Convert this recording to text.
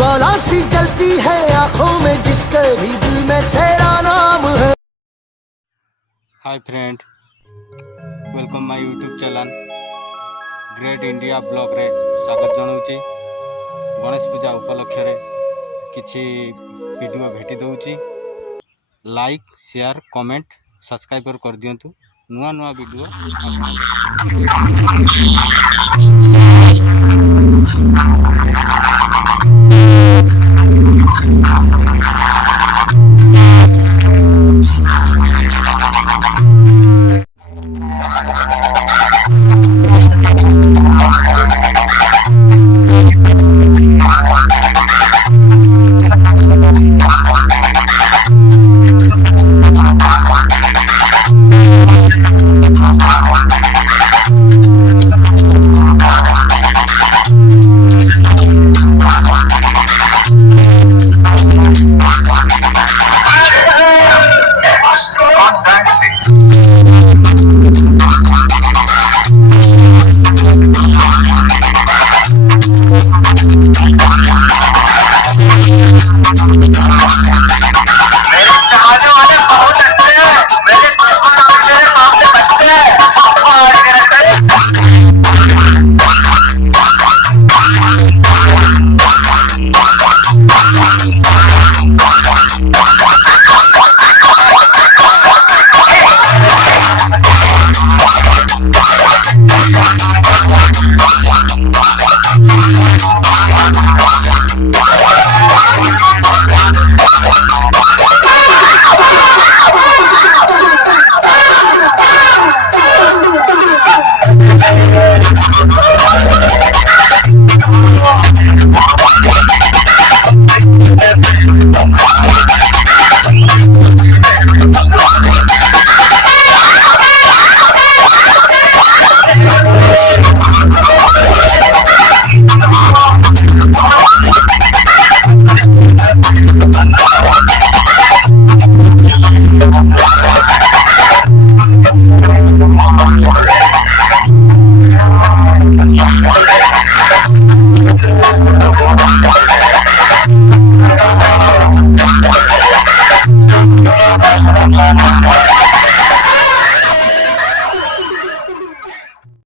ज्वाला सी जलती है आंखों में जिसके भी दिल में तेरा नाम है। Hi friend, welcome my YouTube channel great India blog रे स्वागत जनाऊँगी। गणेश पूजा उपलक्ष्य रे किछि वीडियो भेटी दउची। लाइक शेयर कमेंट सब्सक्राइब कर दियंतु। नुआ नुआ वीडियो आपण